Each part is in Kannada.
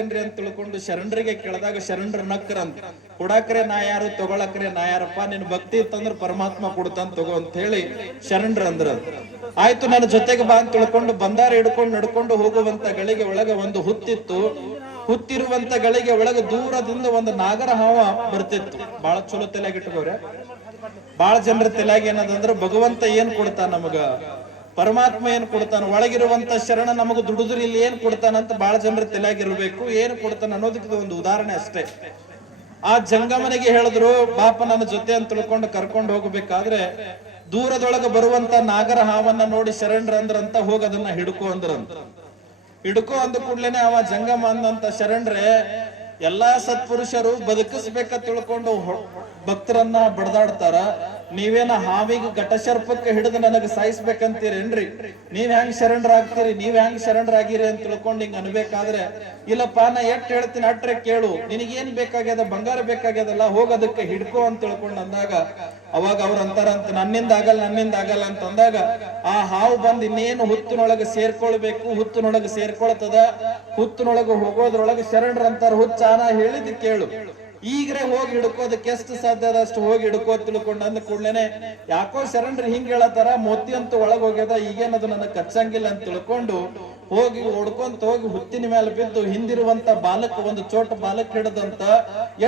ಏನ್ರಿ ಅಂತ ತಿಳ್ಕೊಂಡು ಶರಣರಿಗೆ ಕೇಳಿದಾಗ ಶರಣರ ನಕ್ಕರಂತ ಕೊಡಾಕ್ರೆ ನಾ ಯಾರು ತಗೊಳಕ್ರೆ ನಾ ಯಾರಪ್ಪ, ನಿನ್ ಭಕ್ತಿ ಇತ್ತಂದ್ರ ಪರಮಾತ್ಮ ಕೊಡ್ತಾನ ತಗೋ ಅಂತ ಹೇಳಿ ಶರಣರ ಅಂದ್ರ. ಆಯ್ತು ನನ್ನ ಜೊತೆಗೆ ಬಾ ಅಂತ ತಿಳ್ಕೊಂಡು ಬಂದಾರ ಹಿಡ್ಕೊಂಡು ನಡ್ಕೊಂಡು ಹೋಗುವಂತ ಗಳಿಗೆ ಒಳಗೆ ಒಂದು ಹುತ್ತಿತ್ತು. ಹುತ್ತಿರುವಂತ ಗಳಿಗೆ ಒಳಗೆ ದೂರದಿಂದ ಒಂದು ನಾಗರ ಹಾವ ಬರ್ತಿತ್ತು. ಬಹಳ ಚಲೋ ತಲೆಯಾಗಿಟ್ಕೋರೆ. ಬಹಳ ಜನರ ತಲೆಯಾಗಿ ಏನದಂದ್ರ ಭಗವಂತ ಏನ್ ಕೊಡ್ತಾನ ನಮಗ, ಪರಮಾತ್ಮ ಏನ್ ಕೊಡ್ತಾನ, ಒಳಗಿರುವಂತ ಶರಣ ನಮಗ ದುಡಿದ್ರೆ ಇಲ್ಲಿ ಏನ್ ಕೊಡ್ತಾನಂತ ಬಹಳ ಜನರ ತಲೆಯಾಗಿರ್ಬೇಕು. ಏನ್ ಕೊಡ್ತಾನ ಅನ್ನೋದಕ್ಕೆ ಒಂದು ಉದಾಹರಣೆ ಅಷ್ಟೇ. ಆ ಜಂಗಮನಿಗೆ ಹೇಳಿದ್ರು ಬಾಪ ನನ್ನ ಜೊತೆ ಅಂತ ತಿಳ್ಕೊಂಡು ಕರ್ಕೊಂಡು ಹೋಗ್ಬೇಕಾದ್ರೆ ದೂರದೊಳಗೆ ಬರುವಂತ ನಾಗರ ಹಾವನ್ನ ನೋಡಿ ಶರಣರ ಅಂದ್ರಂತ ಹೋಗಿ ಅದನ್ನ ಹಿಡ್ಕೊ ಅಂದ್ರಂತ. ಹಿಡ್ಕೊ ಅಂದ ಕೂಡ್ಲೇನೆ ಅವ ಜಂಗಮ ಅಂದಂತ ಶರಣರೇ, ಎಲ್ಲಾ ಸತ್ಪುರುಷರು ಬದುಕಿಸ್ಬೇಕ ತಿಳ್ಕೊಂಡು ಭಕ್ತರನ್ನ ಬಡದಾಡ್ತಾರ, ನೀವೇನ ಹಾವಿಗೆ ಘಟಸರ್ಪಕ್ಕೆ ಹಿಡಿದು ನನಗೆ ಸಾಯಿಸ್ಬೇಕಂತೀರೇನ್ರಿ, ನೀವ್ ಹೆಂಗ್ ಶರಣರಾಗ್ತೀರಿ, ನೀವ್ ಹೆಂಗ್ ಶರಣರಾಗಿರಿ ಅಂತ ತಿಳ್ಕೊಂಡು ಹಿಂಗ್ ಅನ್ಬೇಕಾದ್ರೆ, ಇಲ್ಲಪ್ಪ ನಾ ಎಟ್ ಹೇಳ್ತೀನಿ ಅಟ್ರೆ ಕೇಳು, ನಿನಗೇನ್ ಬೇಕಾಗ್ಯದ, ಬಂಗಾರ ಬೇಕಾಗ್ಯದಲ್ಲ, ಹೋಗೋದಕ್ಕೆ ಹಿಡ್ಕೋ ಅಂತ ತಿಳ್ಕೊಂಡು ಅಂದಾಗ ಅವಾಗ ಅವ್ರ ಅಂತಾರಂತ ನನ್ನಿಂದ ಆಗಲ್ಲ ಅಂತ ಅಂದಾಗ ಆ ಹಾವು ಬಂದ್ ಇನ್ನೇನು ಹುತ್ತಿನೊಳಗೆ ಸೇರ್ಕೊಳ್ಬೇಕು, ಹುತ್ತಿನೊಳಗೆ ಸೇರ್ಕೊಳ್ತದ, ಹುತ್ತಿನೊಳಗೆ ಹೋಗೋದ್ರೊಳಗೆ ಶರಣರ ಅಂತಾರ ಹುಚ್ಚಾನ ಹೇಳಿದ್ ಕೇಳು, ಈಗ್ರೆ ಹೋಗಿ ಹಿಡ್ಕೋದಕ್ಕೆ ಎಷ್ಟು ಸಾಧ್ಯ ಅದ ಅಷ್ಟು ಹೋಗಿ ಹಿಡ್ಕೋ ತಿಳ್ಕೊಂಡು ಅಂದ ಕೂಡ್ಲೇನೆ ಯಾಕೋ ಶರಣರು ಹಿಂಗ್ ಹೇಳತಾರ, ಮೋತಿ ಅಂತ ಒಳಗ್ ಹೋಗ್ಯದ, ಈಗೇನದು ನನಗೆ ಕಚ್ಚಂಗಿಲ್ಲ ಅಂತ ತಿಳ್ಕೊಂಡು ಹೋಗಿ ಓಡ್ಕೊಂತ ಹೋಗಿ ಹುತ್ತಿನ ಮೇಲೆ ಬಿದ್ದು ಹಿಂದಿರುವಂತ ಬಾಲಕ್ ಒಂದು ಚೋಟ ಬಾಲಕ್ ಹಿಡದಂತ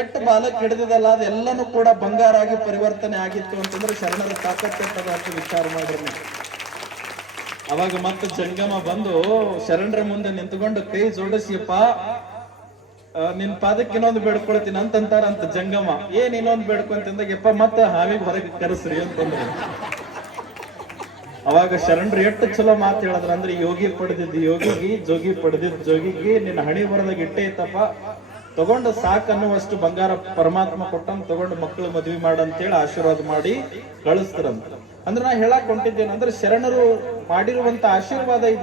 ಎಟ್ಟು ಬಾಲಕ್ ಹಿಡಿದಲ್ಲ ಅದೆಲ್ಲನೂ ಕೂಡ ಬಂಗಾರ ಆಗಿ ಪರಿವರ್ತನೆ ಆಗಿತ್ತು ಅಂತಂದ್ರೆ ಶರಣರ ತಾಕತ್ತದ ಅಂತ ವಿಚಾರ ಮಾಡ್ರಿ. ಅವಾಗ ಮತ್ತೆ ಜಂಗಮ ಬಂದು ಶರಣರ ಮುಂದೆ ನಿಂತ್ಕೊಂಡು ಕೈ ಜೋಡಿಸಿಯಪ್ಪ ನಿನ್ ಪಾದಕ್ಕೆ ಇನ್ನೊಂದು ಬೇಡ್ಕೊಳ್ತೀನಿ ಅಂತಂತಾರಂತ ಜಂಗಮ. ಏನ್ ಇನ್ನೊಂದು ಬೇಡ್ಕೊಂತಂದಾಗ ಯಪ್ಪ ಮತ್ತೆ ಹಾವಿಗೆ ಹೊರಗೆ ಕರೆಸ್ರಿ ಅಂತಂದ್ರೆ ಅವಾಗ ಶರಣರು ಎಷ್ಟು ಚಲೋ ಮಾತು ಹೇಳಿದ್ರ ಅಂದ್ರೆ, ಯೋಗಿ ಪಡೆದಿದ್ದು ಯೋಗಿಗೆ, ಜೋಗಿ ಪಡೆದಿದ್ದು ಜೋಗಿಗೆ, ನಿನ್ನ ಹಣಿ ಬರದಾಗ ಇಟ್ಟೆ ಇತ್ತಪ್ಪ, ತಗೊಂಡು ಸಾಕನ್ನುವಷ್ಟು ಬಂಗಾರ ಪರಮಾತ್ಮ ಕೊಟ್ಟಂಗ್ ತಗೊಂಡು ಮಕ್ಕಳು ಮದ್ವಿ ಮಾಡಂತೇಳಿ ಆಶೀರ್ವಾದ ಮಾಡಿ ಕಳಿಸ್ತಾರಂತ. ಅಂದ್ರೆ ನಾ ಹೇಳಕ್ ಹೊಂಟಿದ್ದೇನಂದ್ರೆ ಶರಣರು ಮಾಡಿರುವಂತ ಆಶೀರ್ವಾದ ಇದೆಯಾ